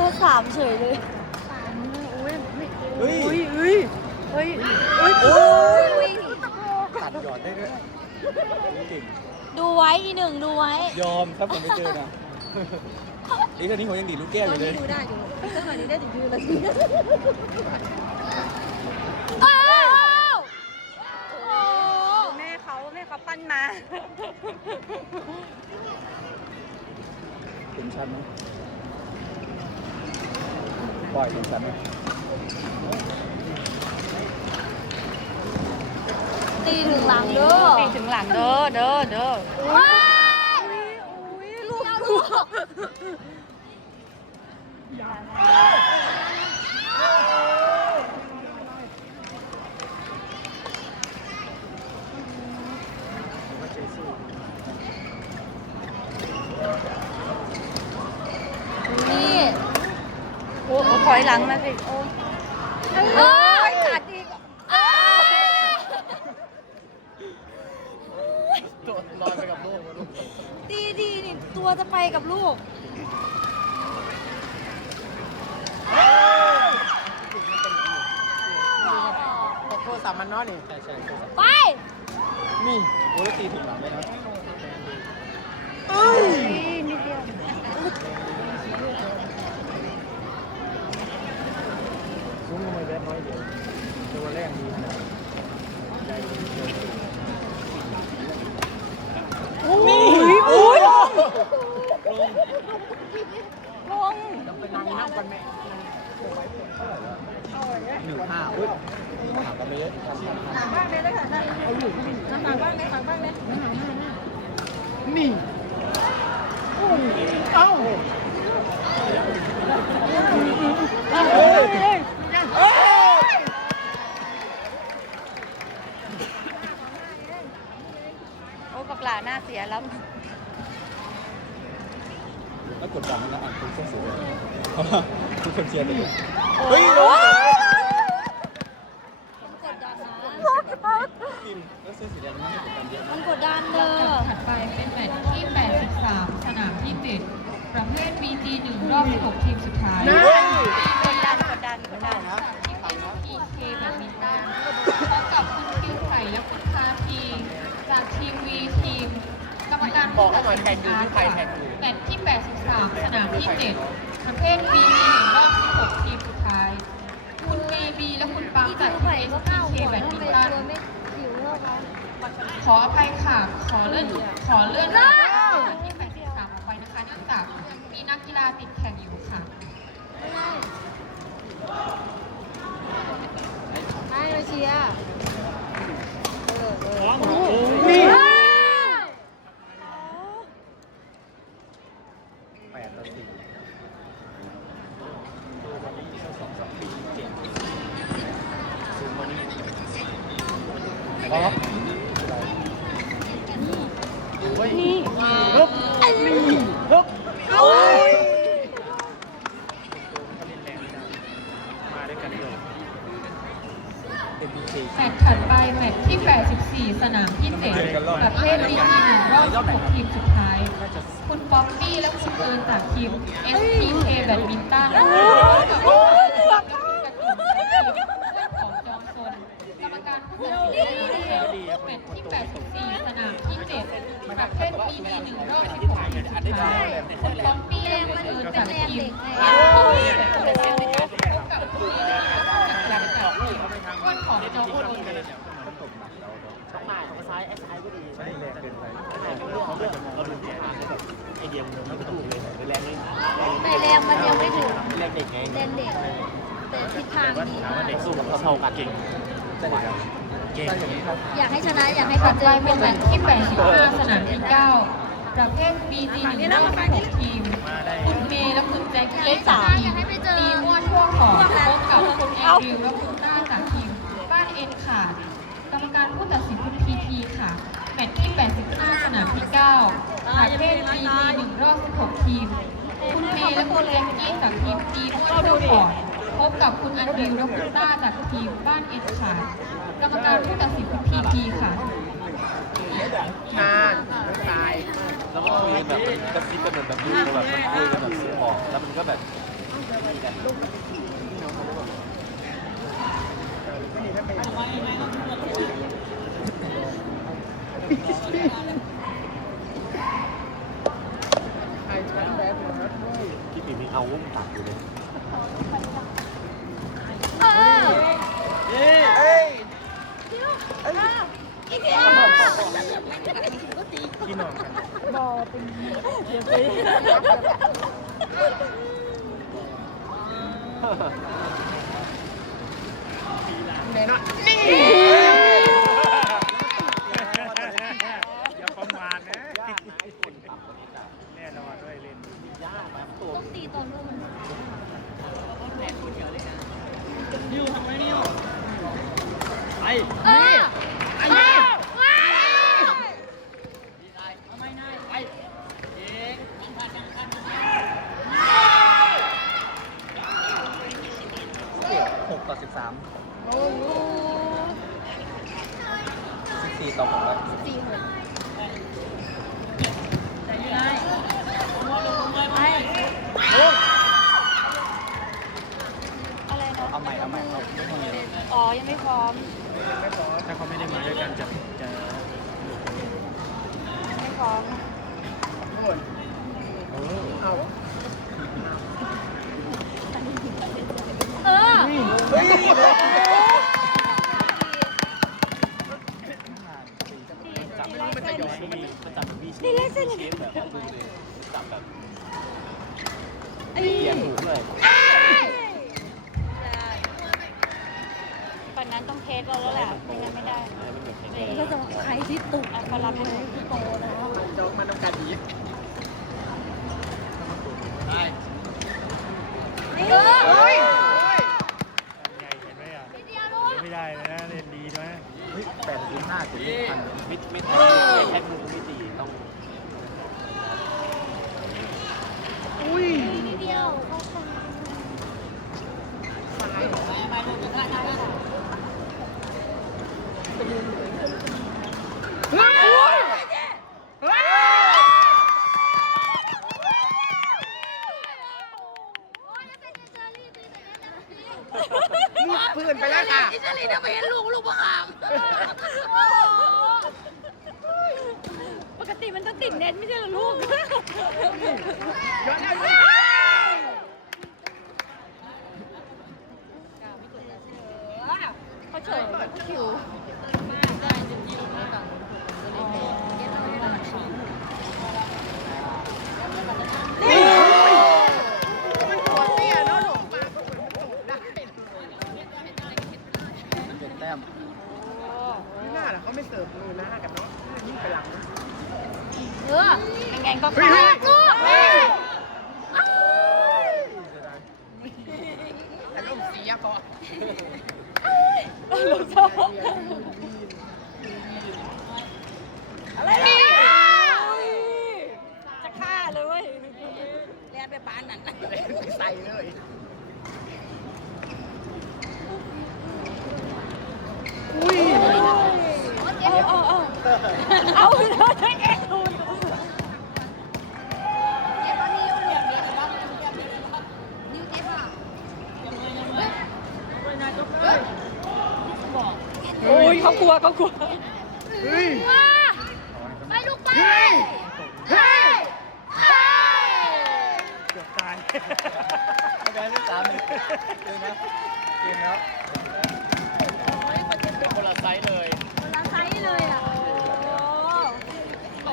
ซตสามเฉยเลยเฮ้ยอุ้ยเฮ้ยเฮ้ยเฮ้ยโอ้ยอุ๊ยตัดหยอดได้ด้วยเก่งดูไว้อีหนึ่งดูไว้ ยอมครับผมไม่เจอนะอีกตอนนี้ผมยังดีดลูกแก้วอยู่เลยอ้าวโอ้แม่เขาแม่เขาปั้นมาถึงชั้นไหม ปล่อยถึงชั้นไหมตีถึงหลังเด้อตีถึงหลังเด้อเด้อเด้อว้ายอุ้ยลูกลูก นี่ โอ้โหถอยหลังมาสิโอ้เอ้ยตัดอีกเอ้ยตัวลอยไปกับโลกลูกดีดีนี่ตัวจะไปกับลูกโทรศัพท์มันเนาะนี่ ใช่ใช่ไป นี่โอ้ยตีถึงหลังเลยนะนิดเดียว ซุ้มลงไปแวะน้อยเดียวตัวแรกดีนะนี่โอ้ยลงลงต้องไปนั่งนั่งกันแม่หนึ่งห้าอุ้ยถากันเลยต่างบ้างเลยเลยค่ะเอาอยู่น้ำตาบ้างเลยฝากบ้างเลยนี่เอ้าเฮ้ยเฮ้ย โอ้ปากหลาหน้าเสียแล้วแล้วกดดันนะอ่านคุณเสื้อสีเพราะว่าคุณคนเชียร์เลยเฮ้ยกดดันนะทีมแล้วเสื้อสีแดงมันไม่กดดันเยอะมันกดดันเด้อถัดไปเป็นแมตช์ที่ 83 สนามที่7ประเภท BG 1 รอบ 16 ทีมสุดท้ายเฮ้ยกดดันกดดัน การผู้ตัดสินอาร์ตค่แมตช์ที่ 83 สนามที่ 7 ประเภท BG 1รอบ 16 ทีมสุดท้าย คุณเมบีและคุณปังจากดูทีไข่มเก้า SPK แบดมินตันขออภัยค่ะ ขอเลื่อนขอเลื่อนการแข่งขันที่ 83 ออกไปนะคะเนื่องจากมีนักกีฬาติดแข่งอยู่ค่ะไม่มาเชียร์ นี่ ว้าว แปดต่อสี่ตัววันนี้สักสองสามปีเจ็ดสูงวันนี้พร้อม นี่ฮึบนี่ฮึบโอ้ยมาด้วยกันเลยเอ็มบีซีแมตช์ถัดไปแมตช์ที่ 84 สนามที่7ประเภทบีจีหนึ่งรอบ6ทีมสุดท้าย คุณป๊อปปี้และคุณเอิญจากทีม SPK แบดมินตัน เภทบีจีหนึ่งรอบ16ทีมสุดท้ายคุณป๊อปปี้และคุณเอิญจากทีมพบกับคุณลีและคุณกระถิ่นจากทีมก้นของจอมซนใช่แรงเกินไปแต่แรงมันยังไม่ถึงแรงเด็กไงแรงเด็กแต่ทิศทางดีมากเด็กสู้กับเขาเท่ากันเก่งใช่ครับเก่ง อยากให้ชนะอยากให้ถัเขาเจอเป็นแมตช์ที่ 85 สนามที่ 9 ประเภท BG 1รอบ6ทีม คุณเมย์และคุณแจ็คกี้จากทีมตีมวนทั่วขอบพบกับคุณแอนดริวและคุณต้าจากทีม บ้านเอ็นขาดกรรมการผู้ตัดสินคุณพีพีค่ะ แมตช์ที่ 85 สนามที่ 9 ประเภท BG 1รอบ 16 ทีม คุณเมย์และคุณแจ็คกี้จากทีมตีม่วนทั่วขอบพบกับคุณแอนดริวและคุณต้าจากทีม บ้านเอ็นขาด กรรมการผู้ตัดสินคุณพีพีค่ะนานตายแล้วก็คุยแบบกระซิบกันแบบแบบดูแบบมันคุยกันแบบเสียงออกแล้วมันก็แบบพี่ปีมีเอาวุ้มตัดอยู่เลย เออ เอ้ย อีกที พี่น้องกันอย่าประมาทนะแน่นอนด้วยเล่นยากนะตัวต้องตีตอนลูกมันยูทำไมนี่ไปเออเออว้าว หกต่อสิ บสามโอ้โหสิบสี่ต่อหกร้อยสี่หกอะไรนะเอาใหม่เอาใหม่เอาไม่ทำเลยอ๋อ ยังไม่พร้อม ถ้าเขาไม่ได้มาด้วยกันจะจะไม่พร้อมเอา เออ เฮ้ยจับมันจะย้อนมีมันจับแบบวีชีสเชฟแบบดูเลยจับแบบเปลี่ยนหูเลย ฝั่งนั้นต้องเทสเราแล้วแหละ ไม่งั้นไม่ได้ ก็จะใครที่ ตุกอะพอรับเลยที่โตนะว โจ๊กมันต้องการดีได้ เออเฮ้ย ใหญ่เห็นไหมอะ ทีเดียวลูก ไม่ได้เลยนะเล่นดีนะ เฮ้ยแปดสิบห้าถึงพันไม่ไม่ทันแค่มือไม่ดีต้อง ทีเดียวเข้าไป ปืน ไปแล้วค่ะอิตาลีทำไมเห็นลูกลูกประคามปกติมันต้องติดเน็ตไม่ใช่เหรอลูกเขาเฉยคิว เจ็ดแต้ม ห เขาไม่เสิร์ฟมือหน้ากันเนาะยิ่งไปหลังเออยังไงก็เฮ้ยเข้าลูกแต่ลมเสียก่อนลูกชอบอะไรเนี่ยจะฆ่าเลยเว้ยแลนไปปานนั้นใส่เลย เอาเอาเอาเอาเราใช้เอ็กซ์ทูน เก็บนิ้วเหลี่ยมเดียวบ้างนิ้วเก็บอะ โอ้ยเขา กลัวเขากลัว เฮ้ยว้าไปลูกไปเฮ้ยเฮ้ยเกือบตาย ไม่ได้ที่สามเลยเกมนะเกมแล้วเ